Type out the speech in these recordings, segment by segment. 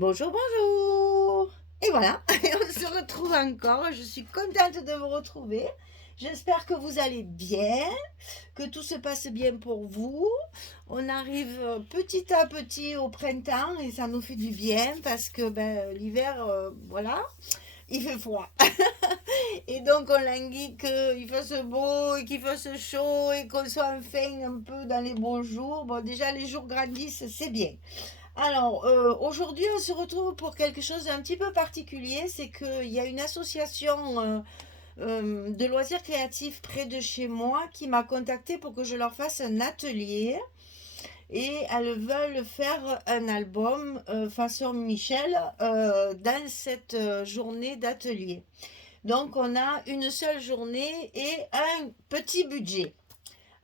Bonjour, bonjour. Et voilà, on se retrouve encore. Je suis contente de vous retrouver. J'espère que vous allez bien, que tout se passe bien pour vous. On arrive petit à petit au printemps et ça nous fait du bien parce que l'hiver, voilà, il fait froid. Et donc on languit qu'il fasse beau et qu'il fasse chaud et qu'on soit enfin un peu dans les beaux jours. Bon, déjà les jours grandissent, c'est bien. Alors, aujourd'hui, on se retrouve pour quelque chose d'un petit peu particulier. C'est qu'il y a une association de loisirs créatifs près de chez moi qui m'a contacté pour que je leur fasse un atelier. Et elles veulent faire un album façon Michel dans cette journée d'atelier. Donc, on a une seule journée et un petit budget.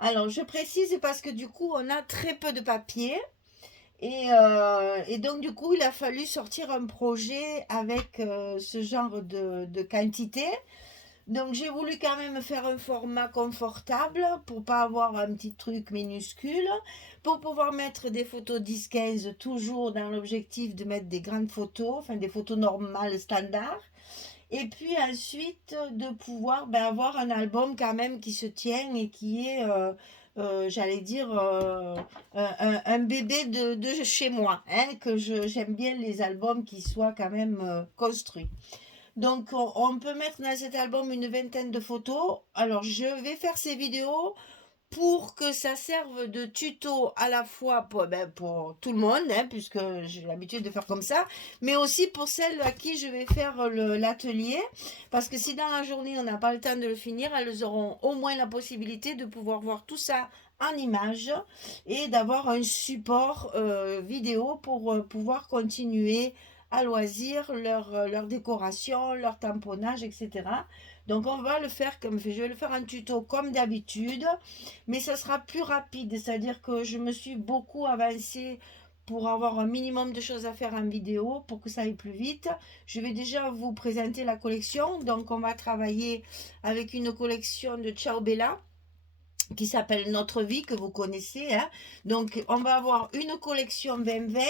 Alors, je précise parce que du coup, on a très peu de papier. Et donc, du coup, il a fallu sortir un projet avec ce genre de quantité. Donc, j'ai voulu quand même faire un format confortable pour pas avoir un petit truc minuscule, pour pouvoir mettre des photos 10-15 toujours dans l'objectif de mettre des grandes photos, enfin des photos normales, standards. Et puis ensuite, de pouvoir avoir un album quand même qui se tient et qui est, j'allais dire, un bébé de chez moi. Hein, j'aime bien les albums qui soient quand même construits. Donc, on peut mettre dans cet album une vingtaine de photos. Alors, je vais faire ces vidéos pour que ça serve de tuto à la fois pour tout le monde, hein, puisque j'ai l'habitude de faire comme ça, mais aussi pour celles à qui je vais faire l'atelier, parce que si dans la journée on n'a pas le temps de le finir, elles auront au moins la possibilité de pouvoir voir tout ça en images et d'avoir un support vidéo pour pouvoir continuer à loisir leur décoration, leur tamponnage, etc. Donc on va le faire comme je vais le faire en tuto comme d'habitude, mais ça sera plus rapide, c'est-à-dire que je me suis beaucoup avancée pour avoir un minimum de choses à faire en vidéo pour que ça aille plus vite. Je vais déjà vous présenter la collection. Donc on va travailler avec une collection de Ciao Bella qui s'appelle Notre Vie, que vous connaissez. Hein. Donc on va avoir une collection 2020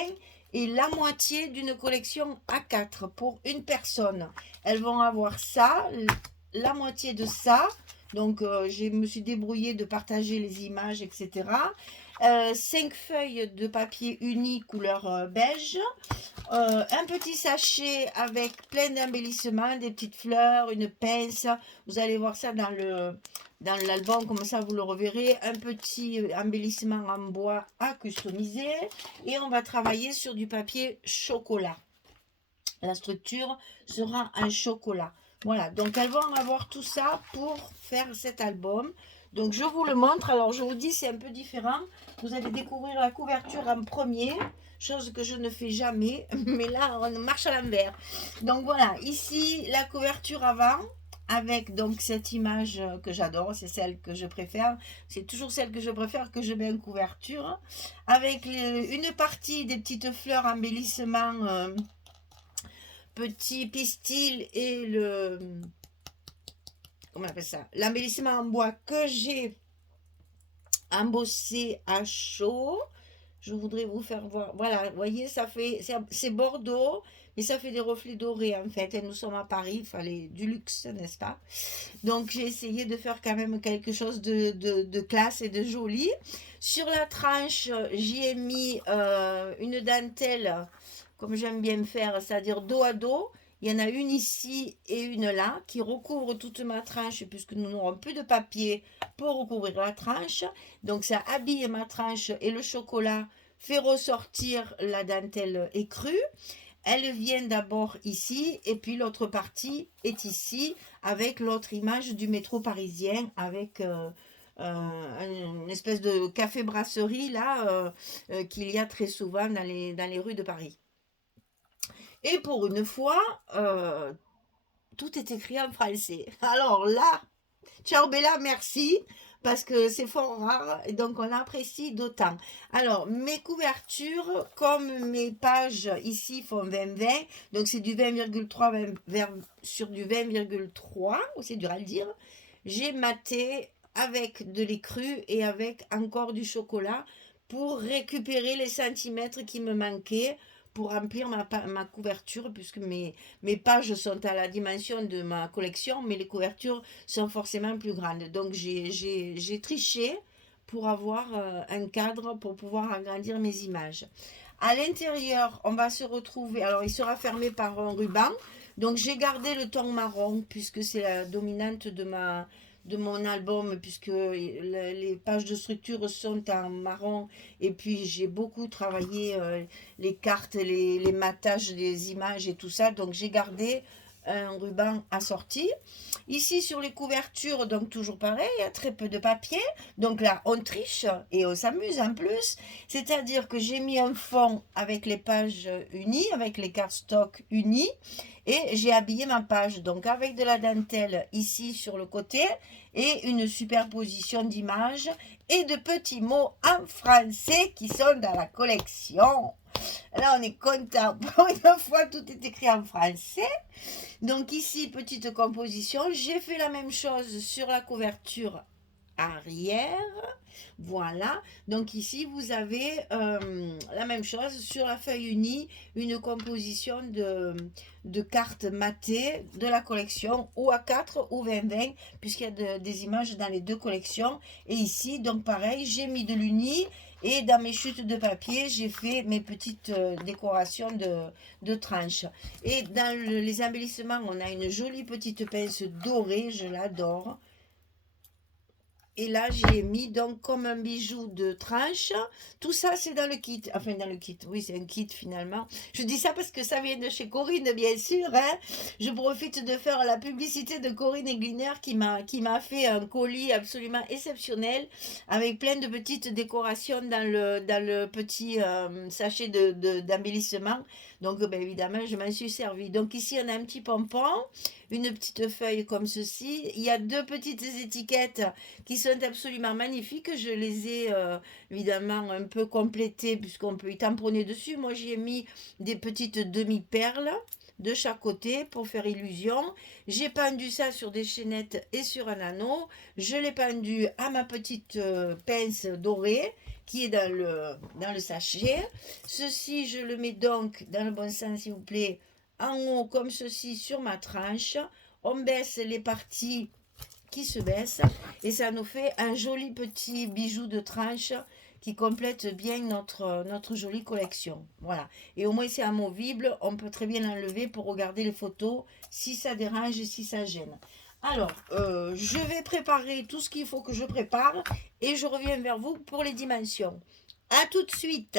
et la moitié d'une collection A4 pour une personne. Elles vont avoir ça, la moitié de ça. Donc, je me suis débrouillée de partager les images, etc. 5 feuilles de papier uni couleur beige. Un petit sachet avec plein d'embellissements, des petites fleurs, une pince. Vous allez voir ça dans l'album, comme ça vous le reverrez. Un petit embellissement en bois à customiser. Et on va travailler sur du papier chocolat. La structure sera en chocolat. Voilà, donc elles vont avoir tout ça pour faire cet album. Donc je vous le montre. Alors je vous dis, c'est un peu différent. Vous allez découvrir la couverture en premier, chose que je ne fais jamais. Mais là, on marche à l'envers. Donc voilà, ici la couverture avant. Avec donc cette image que j'adore, c'est celle que je préfère. C'est toujours celle que je préfère que je mets en couverture. Avec une partie des petites fleurs embellissement petit pistil et comment on appelle ça, l'embellissement en bois que j'ai embossé à chaud. Je voudrais vous faire voir. Voilà, vous voyez, ça fait, c'est Bordeaux, mais ça fait des reflets dorés en fait. Et nous sommes à Paris, il fallait du luxe, n'est-ce pas? Donc j'ai essayé de faire quand même quelque chose de classe et de joli. Sur la tranche, j'y ai mis une dentelle, comme j'aime bien me faire, c'est-à-dire dos à dos. Il y en a une ici et une là qui recouvrent toute ma tranche puisque nous n'aurons plus de papier pour recouvrir la tranche. Donc ça habille ma tranche et le chocolat fait ressortir la dentelle écrue. Elle vient d'abord ici et puis l'autre partie est ici avec l'autre image du métro parisien avec une espèce de café-brasserie là qu'il y a très souvent dans les rues de Paris. Et pour une fois, tout est écrit en français. Alors là, ciao Bella, merci, parce que c'est fort rare, et donc on apprécie d'autant. Alors, mes couvertures, comme mes pages ici font 20-20, donc c'est du 20,3 sur du 20,3, c'est dur à le dire, j'ai maté avec de l'écru et avec encore du chocolat pour récupérer les centimètres qui me manquaient pour remplir ma couverture, puisque mes pages sont à la dimension de ma collection, mais les couvertures sont forcément plus grandes. Donc j'ai triché pour avoir un cadre pour pouvoir agrandir mes images. À l'intérieur, on va se retrouver, alors il sera fermé par un ruban, donc j'ai gardé le ton marron puisque c'est la dominante de mon album, puisque les pages de structure sont en marron, et puis j'ai beaucoup travaillé les cartes, les matages des images et tout ça, donc j'ai gardé un ruban assorti. Ici sur les couvertures, donc toujours pareil, il y a très peu de papier, donc là on triche et on s'amuse en plus, c'est-à-dire que j'ai mis un fond avec les pages unies, avec les cardstock unis, et j'ai habillé ma page, donc avec de la dentelle ici sur le côté, et une superposition d'images et de petits mots en français qui sont dans la collection. Là, on est content. Pour une fois, tout est écrit en français. Donc ici, petite composition. J'ai fait la même chose sur la couverture arrière. Voilà. Donc ici, vous avez la même chose sur la feuille unie, une composition de cartes matées de la collection, ou A4 ou 20-20, puisqu'il y a des images dans les deux collections. Et ici, donc pareil, j'ai mis de l'uni. Et dans mes chutes de papier, j'ai fait mes petites décorations de tranches. Et dans les embellissements, on a une jolie petite pince dorée, je l'adore. Et là, j'ai mis donc comme un bijou de tranche. Tout ça, c'est dans le kit. Enfin, dans le kit. Oui, c'est un kit finalement. Je dis ça parce que ça vient de chez Corinne, bien sûr. Hein. Je profite de faire la publicité de Corinne Egliner qui m'a fait un colis absolument exceptionnel avec plein de petites décorations dans le petit sachet d'embellissement. Donc, ben, évidemment, je m'en suis servi. Donc, ici, on a un petit pompon, une petite feuille comme ceci. Il y a deux petites étiquettes qui sont absolument magnifiques. Je les ai évidemment un peu complétées puisqu'on peut y tamponner dessus. Moi, j'ai mis des petites demi-perles de chaque côté pour faire illusion. J'ai pendu ça sur des chaînettes et sur un anneau. Je l'ai pendu à ma petite pince dorée qui est dans le sachet. Ceci, je le mets donc dans le bon sens, s'il vous plaît, en haut comme ceci sur ma tranche. On baisse les parties qui se baissent et ça nous fait un joli petit bijou de tranche qui complète bien notre jolie collection. Voilà. Et au moins c'est amovible, on peut très bien l'enlever pour regarder les photos si ça dérange et si ça gêne. Alors, je vais préparer tout ce qu'il faut que je prépare et je reviens vers vous pour les dimensions. À tout de suite.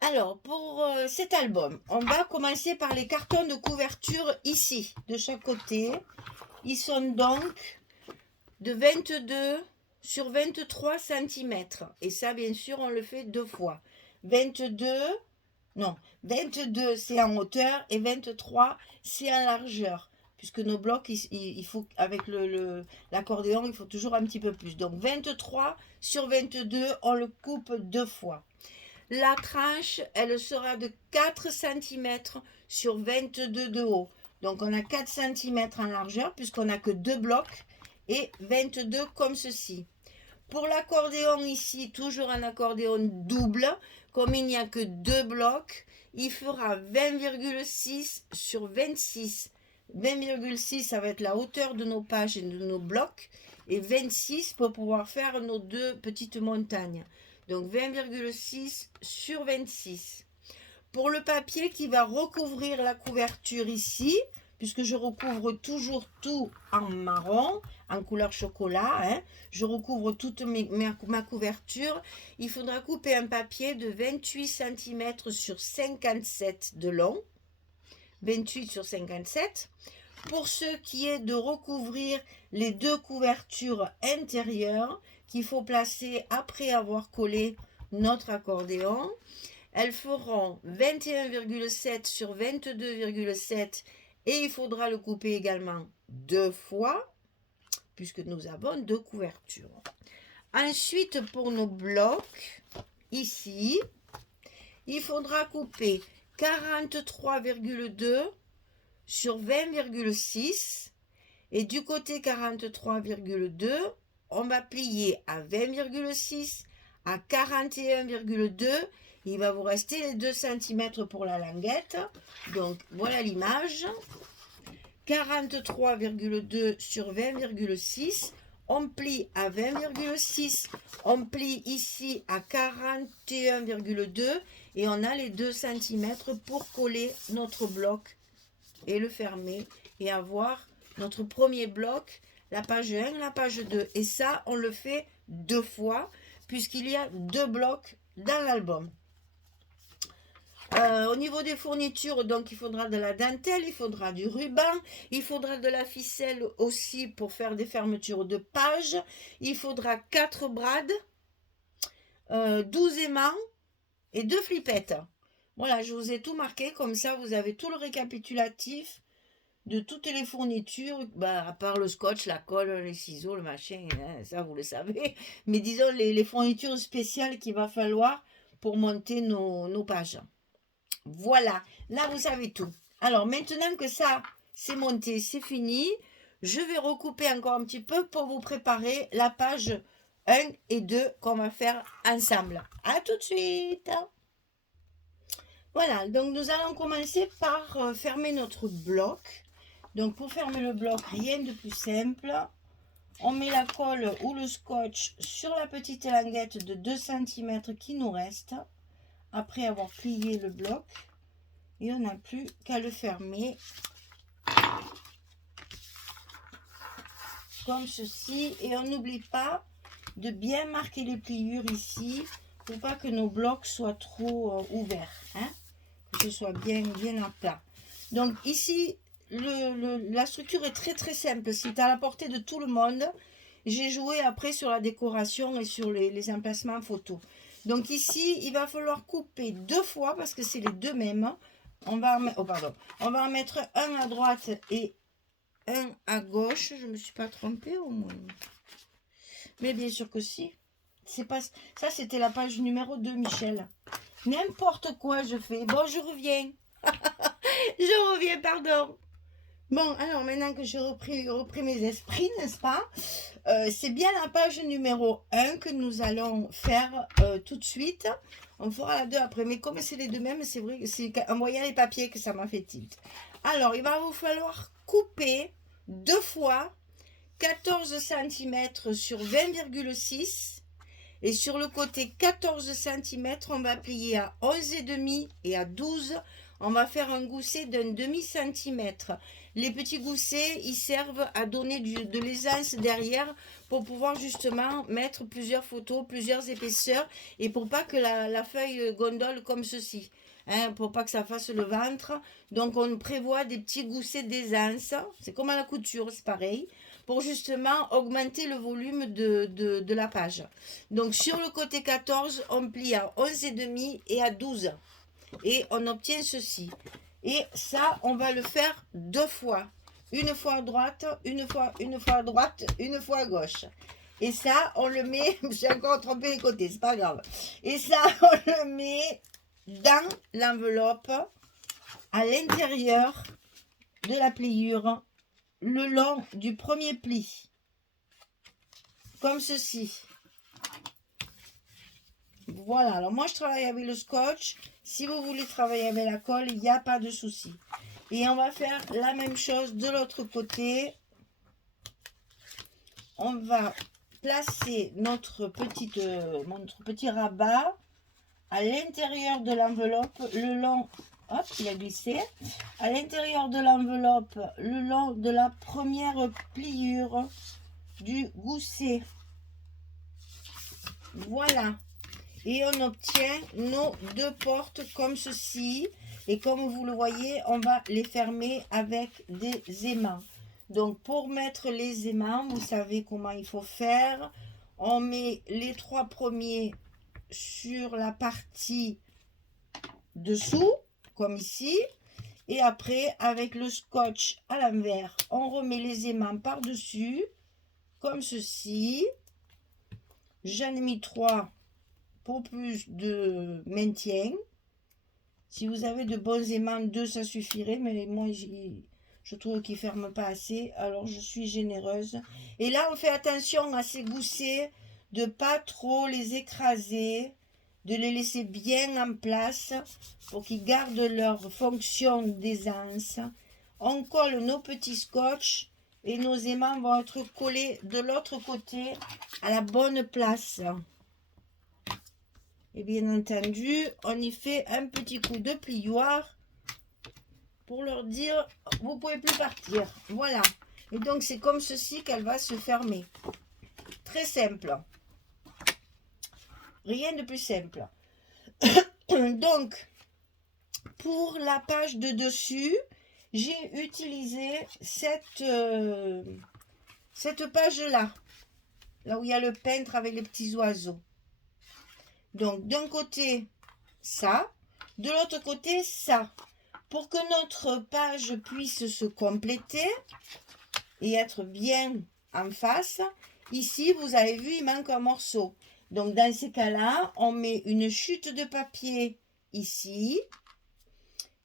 Alors, pour cet album, on va commencer par les cartons de couverture ici, de chaque côté. Ils sont donc de 22 sur 23 cm. Et ça, bien sûr, on le fait deux fois. 22 c'est en hauteur et 23 c'est en largeur. Puisque nos blocs, il faut, avec l'accordéon, il faut toujours un petit peu plus. Donc 23 sur 22, on le coupe deux fois. La tranche, elle sera de 4 cm sur 22 de haut. Donc on a 4 cm en largeur puisqu'on n'a que deux blocs et 22 comme ceci. Pour l'accordéon ici, toujours un accordéon double, comme il n'y a que deux blocs, il fera 20,6 sur 26. 20,6 ça va être la hauteur de nos pages et de nos blocs et 26 pour pouvoir faire nos deux petites montagnes. Donc 20,6 sur 26. Pour le papier qui va recouvrir la couverture ici, puisque je recouvre toujours tout en marron, en couleur chocolat, hein, je recouvre toute ma couverture, il faudra couper un papier de 28 cm sur 57 de long, 28 sur 57. Pour ce qui est de recouvrir les deux couvertures intérieures qu'il faut placer après avoir collé notre accordéon, elles feront 21,7 sur 22,7 et il faudra le couper également deux fois puisque nous avons deux couvertures. Ensuite, pour nos blocs, ici, il faudra couper 43,2 sur 20,6 et du côté 43,2, on va plier à 20,6, à 41,2 Il va vous rester les 2 cm pour la languette. Donc, voilà l'image. 43,2 sur 20,6. On plie à 20,6. On plie ici à 41,2. Et on a les 2 cm pour coller notre bloc et le fermer. Et avoir notre premier bloc, la page 1, la page 2. Et ça, on le fait 2 fois, puisqu'il y a 2 blocs dans l'album. Au niveau des fournitures, donc il faudra de la dentelle, il faudra du ruban, il faudra de la ficelle aussi pour faire des fermetures de pages, il faudra 4 brades, 12 aimants et 2 flippettes. Voilà, je vous ai tout marqué, comme ça vous avez tout le récapitulatif de toutes les fournitures, à part le scotch, la colle, les ciseaux, le machin, hein, ça vous le savez, mais disons les fournitures spéciales qu'il va falloir pour monter nos pages. Voilà, là vous savez tout. Alors maintenant que ça c'est monté, c'est fini, je vais recouper encore un petit peu pour vous préparer la page 1 et 2 qu'on va faire ensemble. À tout de suite. Voilà, donc nous allons commencer par fermer notre bloc. Donc pour fermer le bloc, rien de plus simple. On met la colle ou le scotch sur la petite languette de 2 cm qui nous reste après avoir plié le bloc. Et on n'a plus qu'à le fermer comme ceci. Et on n'oublie pas de bien marquer les pliures ici pour pas que nos blocs soient trop ouverts, hein, que ce soit bien à plat. Donc ici, la structure est très simple. C'est à la portée de tout le monde. J'ai joué après sur la décoration et sur les emplacements photos. Donc ici, il va falloir couper 2 fois parce que c'est les 2 mêmes. On va en mettre un à droite et un à gauche. Je ne me suis pas trompée au moins. Mais bien sûr que si. C'est pas ça, c'était la page numéro 2, Michel. N'importe quoi je fais. Bon, je reviens. Je reviens, pardon. Bon, alors maintenant que j'ai repris mes esprits, n'est-ce pas, c'est bien la page numéro 1 que nous allons faire tout de suite. On fera la 2 après, mais comme c'est les deux mêmes, c'est vrai que c'est en voyant les papiers que ça m'a fait tilt. Alors, il va vous falloir couper 2 fois 14 cm sur 20,6. Et sur le côté 14 cm, on va plier à 11,5 et à 12. On va faire un gousset d'un demi-centimètre. Les petits goussets, ils servent à donner de l'aisance derrière pour pouvoir justement mettre plusieurs photos, plusieurs épaisseurs et pour pas que la feuille gondole comme ceci. Hein, pour pas que ça fasse le ventre. Donc on prévoit des petits goussets d'aisance. C'est comme à la couture, c'est pareil. Pour justement augmenter le volume de la page. Donc sur le côté 14, on plie à 11,5 et à 12. Et on obtient ceci. Et ça, on va le faire 2 fois. Une fois à droite, une fois à droite, une fois à gauche. Et ça, on le met, j'ai encore trompé les côtés, c'est pas grave. Et ça, on le met dans l'enveloppe, à l'intérieur de la pliure, le long du premier pli. Comme ceci. Voilà, alors moi je travaille avec le scotch. Si vous voulez travailler avec la colle, il n'y a pas de souci. Et on va faire la même chose de l'autre côté. On va placer notre petit rabat à l'intérieur de l'enveloppe, le long, hop, il a glissé, à l'intérieur de l'enveloppe, le long de la première pliure du gousset. Voilà. Et on obtient nos 2 portes comme ceci. Et comme vous le voyez, on va les fermer avec des aimants. Donc pour mettre les aimants, vous savez comment il faut faire. On met les 3 premiers sur la partie dessous, comme ici. Et après, avec le scotch à l'envers, on remet les aimants par-dessus, comme ceci. J'en ai mis 3 pour plus de maintien. Si vous avez de bons aimants, 2 ça suffirait, mais moi je trouve qu'ils ne ferment pas assez, alors je suis généreuse. Et là on fait attention à ces goussets, de pas trop les écraser, de les laisser bien en place pour qu'ils gardent leur fonction d'aisance. On colle nos petits scotch et nos aimants vont être collés de l'autre côté à la bonne place. Et bien entendu, on y fait un petit coup de plioir pour leur dire vous pouvez plus partir. Voilà. Et donc c'est comme ceci qu'elle va se fermer. Très simple. Rien de plus simple. Donc pour la page de dessus, j'ai utilisé cette page là où il y a le peintre avec les petits oiseaux. Donc d'un côté ça, de l'autre côté ça. Pour que notre page puisse se compléter et être bien en face, ici, vous avez vu, il manque un morceau. Donc, dans ces cas-là, on met une chute de papier ici.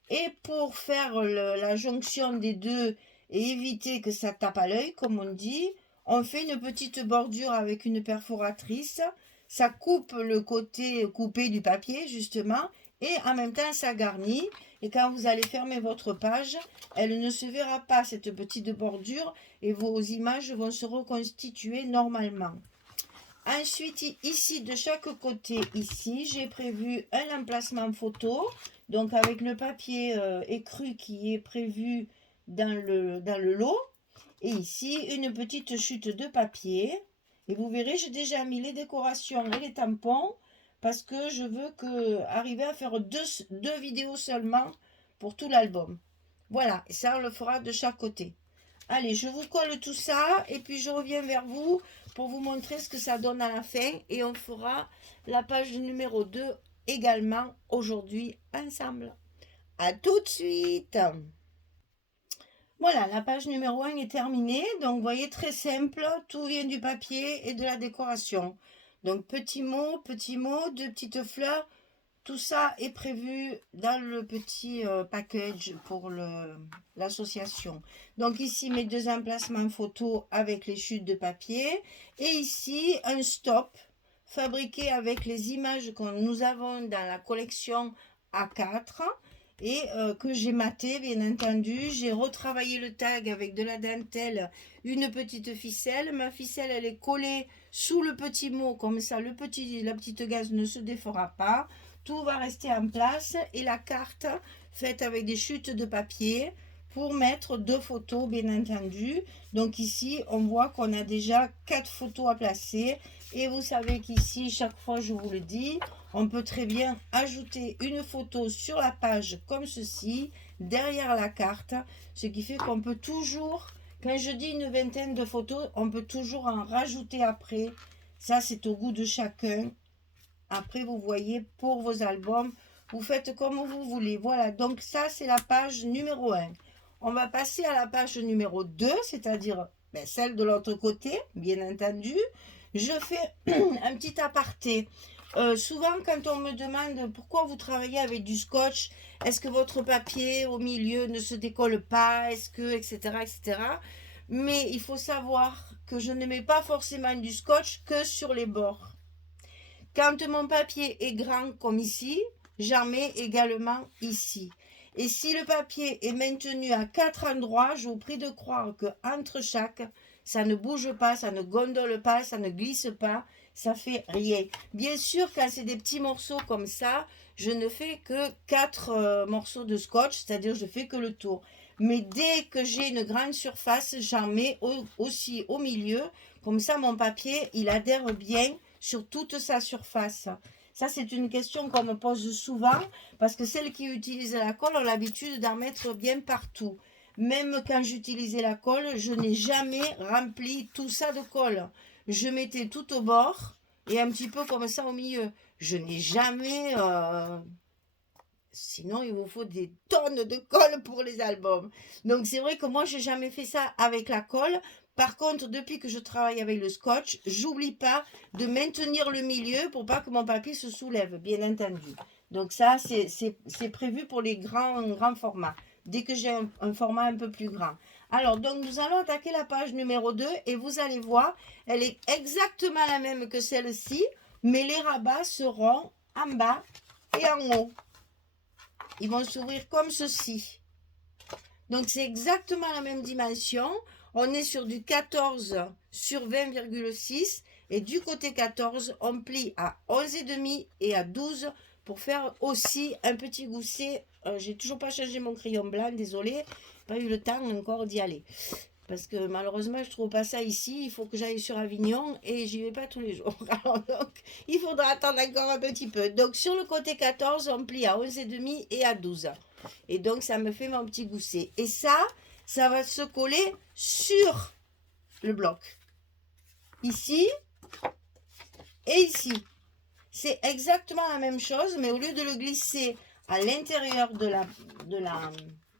Et pour faire la jonction des deux et éviter que ça tape à l'œil, comme on dit, on fait une petite bordure avec une perforatrice. Ça coupe le côté coupé du papier, justement, et en même temps, ça garnit. Et quand vous allez fermer votre page, elle ne se verra pas, cette petite bordure, et vos images vont se reconstituer normalement. Ensuite, ici, de chaque côté, ici, j'ai prévu un emplacement photo. Donc, avec le papier écru qui est prévu dans le lot. Et ici, une petite chute de papier. Et vous verrez, j'ai déjà mis les décorations et les tampons parce que je veux arriver à faire deux vidéos seulement pour tout l'album. Voilà, et ça, on le fera de chaque côté. Allez, je vous colle tout ça et puis je reviens vers vous pour vous montrer ce que ça donne à la fin. Et on fera la page numéro 2 également aujourd'hui ensemble. À tout de suite. Voilà, la page numéro 1 est terminée. Donc, vous voyez, très simple. Tout vient du papier et de la décoration. Donc, petits mots, deux petites fleurs. Tout ça est prévu dans le petit package pour l'association. Donc, ici, mes deux emplacements photos avec les chutes de papier. Et ici, un stop fabriqué avec les images que nous avons dans la collection A4 et que j'ai maté bien entendu. J'ai retravaillé le tag avec de la dentelle, une petite ficelle. Ma ficelle, elle est collée sous le petit mot, comme ça la petite gaze ne se défera pas. Tout va rester en place et la carte faite avec des chutes de papier pour mettre deux photos bien entendu. Donc ici on voit qu'on a déjà 4 photos à placer et vous savez qu'ici chaque fois je vous le dis, on peut très bien ajouter une photo sur la page comme ceci derrière la carte, ce qui fait qu'on peut toujours, quand je dis une vingtaine de photos, on peut toujours en rajouter après. Ça c'est au goût de chacun. Après, vous voyez, pour vos albums, vous faites comme vous voulez. Voilà, donc ça, c'est la page numéro 1. On va passer à la page numéro 2, c'est-à-dire celle de l'autre côté, bien entendu. Je fais un petit aparté. Souvent, quand on me demande pourquoi vous travaillez avec du scotch, est-ce que votre papier au milieu ne se décolle pas, est-ce que, etc., etc. Mais il faut savoir que je ne mets pas forcément du scotch que sur les bords. Quand mon papier est grand comme ici, j'en mets également ici. Et si le papier est maintenu à 4 endroits, je vous prie de croire qu'entre chaque, ça ne bouge pas, ça ne gondole pas, ça ne glisse pas, ça fait rien. Bien sûr, quand c'est des petits morceaux comme ça, je ne fais que 4 morceaux de scotch, c'est-à-dire je fais que le tour. Mais dès que j'ai une grande surface, j'en mets aussi au milieu. Comme ça, mon papier, il adhère bien sur toute sa surface. Ça, c'est une question qu'on me pose souvent parce que celles qui utilisent la colle ont l'habitude d'en mettre bien partout. Même quand j'utilisais la colle, je n'ai jamais rempli tout ça de colle. Je mettais tout au bord et un petit peu comme ça au milieu. Je n'ai jamais... Sinon, il vous faut des tonnes de colle pour les albums. Donc, c'est vrai que moi, je n'ai jamais fait ça avec la colle. Par contre, depuis que je travaille avec le scotch, j'oublie pas de maintenir le milieu pour pas que mon papier se soulève, bien entendu. Donc ça, c'est prévu pour les grands formats, dès que j'ai un format un peu plus grand. Alors, donc nous allons attaquer la page numéro 2 et vous allez voir, elle est exactement la même que celle-ci, mais les rabats seront en bas et en haut. Ils vont s'ouvrir comme ceci. Donc c'est exactement la même dimension. On est sur du 14 sur 20,6 et du côté 14, on plie à 11,5 et à 12 pour faire aussi un petit gousset. J'ai toujours pas changé mon crayon blanc, désolé, pas eu le temps encore d'y aller. Parce que malheureusement, je ne trouve pas ça ici. Il faut que j'aille sur Avignon et j'y vais pas tous les jours. Alors, donc, il faudra attendre encore un petit peu. Donc, sur le côté 14, on plie à 11,5 et à 12. Et donc, ça me fait mon petit gousset. Et ça va se coller sur le bloc. Ici et ici. C'est exactement la même chose, mais au lieu de le glisser à l'intérieur de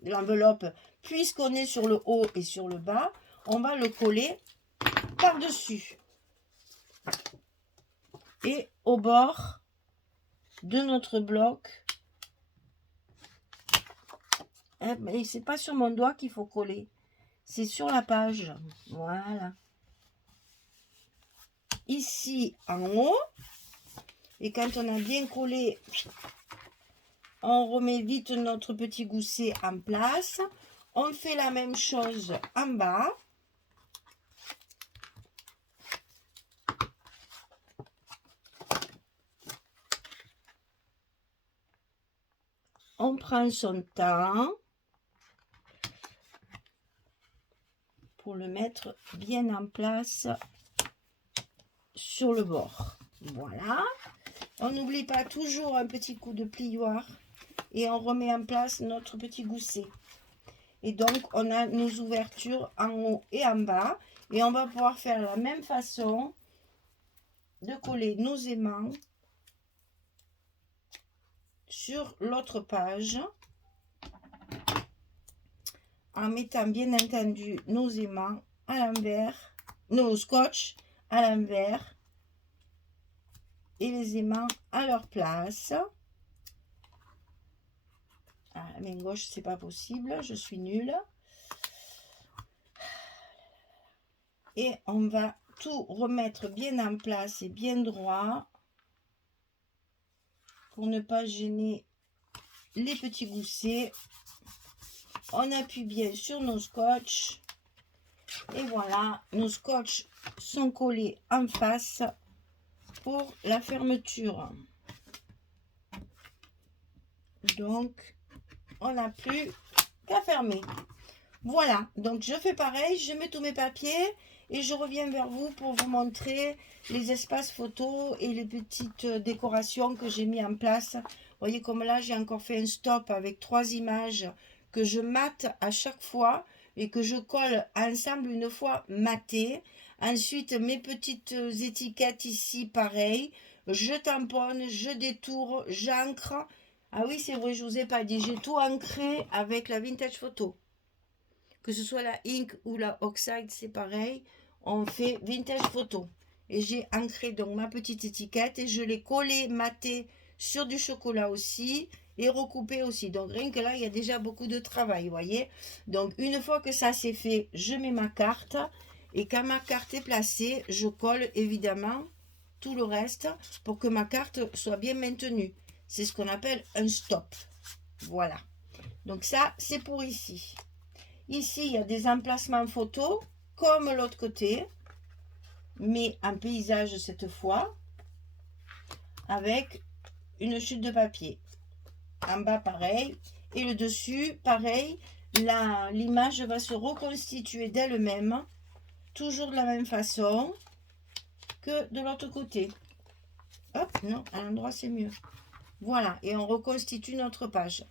l'enveloppe, puisqu'on est sur le haut et sur le bas, on va le coller par-dessus et au bord de notre bloc. Mais c'est pas sur mon doigt qu'il faut coller, c'est sur la page. Voilà. Ici en haut, et quand on a bien collé, on remet vite notre petit gousset en place. On fait la même chose en bas. On prend son temps pour le mettre bien en place sur le bord. Voilà. On n'oublie pas toujours un petit coup de plioir et on remet en place notre petit gousset. Et donc, on a nos ouvertures en haut et en bas. Et on va pouvoir faire la même façon de coller nos aimants sur l'autre page. En mettant bien entendu nos aimants à l'envers, nos scotch à l'envers et les aimants à leur place. Ah, la main gauche, c'est pas possible, je suis nulle. Et on va tout remettre bien en place et bien droit pour ne pas gêner les petits goussets. On appuie bien sur nos scotch et voilà, nos scotch sont collés en face pour la fermeture. Donc on n'a plus qu'à fermer. Voilà, donc je fais pareil, je mets tous mes papiers et je reviens vers vous pour vous montrer les espaces photos et les petites décorations que j'ai mis en place. Vous voyez comme là j'ai encore fait un stop avec 3 images que je mate à chaque fois et que je colle ensemble une fois maté. Ensuite mes petites étiquettes ici pareil, je tamponne, je détourne, j'ancre. Ah oui c'est vrai, je vous ai pas dit, j'ai tout ancré avec la Vintage Photo. Que ce soit la Ink ou la Oxide, c'est pareil. On fait Vintage Photo. Et j'ai ancré donc ma petite étiquette et je l'ai collée, matée sur du chocolat aussi et recoupée aussi. Donc rien que là, il y a déjà beaucoup de travail, vous voyez. Donc une fois que ça c'est fait, je mets ma carte. Et quand ma carte est placée, je colle évidemment tout le reste pour que ma carte soit bien maintenue. C'est ce qu'on appelle un stop. Voilà. Donc ça, c'est pour ici. Ici, il y a des emplacements photos, comme l'autre côté, mais en paysage cette fois, avec une chute de papier. En bas, pareil. Et le dessus, pareil. L'image va se reconstituer d'elle-même, toujours de la même façon que de l'autre côté. Hop, non, à l'endroit, c'est mieux. Voilà, et on reconstitue notre page.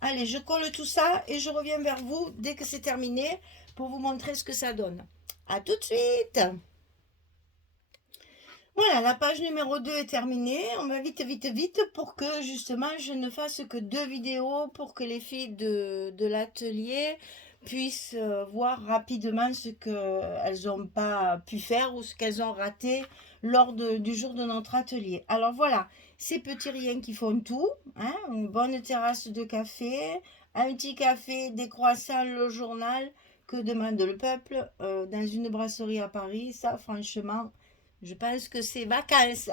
Allez, je colle tout ça et je reviens vers vous dès que c'est terminé pour vous montrer ce que ça donne. À tout de suite. Voilà, la page numéro 2 est terminée. On va vite, vite, vite pour que justement je ne fasse que 2 vidéos pour que les filles de l'atelier puissent voir rapidement ce qu'elles n'ont pas pu faire ou ce qu'elles ont raté lors du jour de notre atelier. Alors voilà, ces petits riens qui font tout, hein, une bonne terrasse de café, un petit café, des croissants, le journal, que demande le peuple dans une brasserie à Paris. Ça franchement, Je pense que c'est vacances.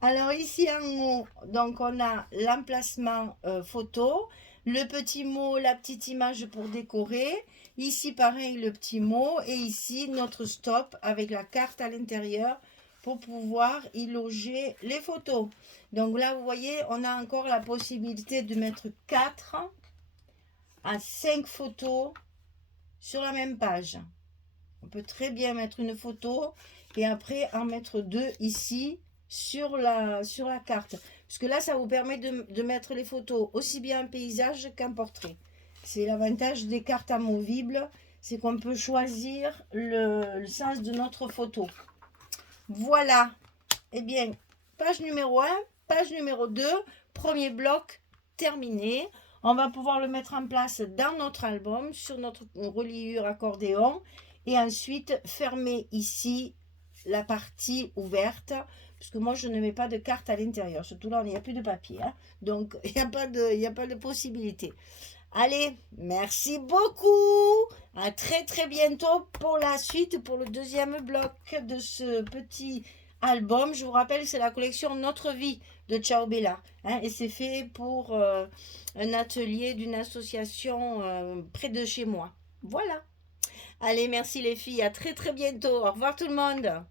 Alors ici en haut, donc on a l'emplacement photo, le petit mot, la petite image pour décorer. Ici pareil le petit mot et ici notre stop avec la carte à l'intérieur pour pouvoir y loger les photos. Donc là vous voyez on a encore la possibilité de mettre 4 à 5 photos sur la même page. On peut très bien mettre une photo et après en mettre 2 ici sur la carte. Parce que là, ça vous permet de mettre les photos aussi bien en paysage qu'en portrait. C'est l'avantage des cartes amovibles, c'est qu'on peut choisir le sens de notre photo. Voilà. Eh bien, page numéro 1, page numéro 2, premier bloc terminé. On va pouvoir le mettre en place dans notre album, sur notre reliure accordéon. Et ensuite, fermer ici la partie ouverte. Parce que moi, je ne mets pas de carte à l'intérieur. Surtout là, il n'y a plus de papier. Hein. Donc, il n'y a pas de possibilité. Allez, merci beaucoup. À très très bientôt pour la suite, pour le deuxième bloc de ce petit album. Je vous rappelle, c'est la collection Notre Vie de Ciao Bella. Hein, et c'est fait pour un atelier d'une association près de chez moi. Voilà. Allez, merci les filles. À très très bientôt. Au revoir tout le monde.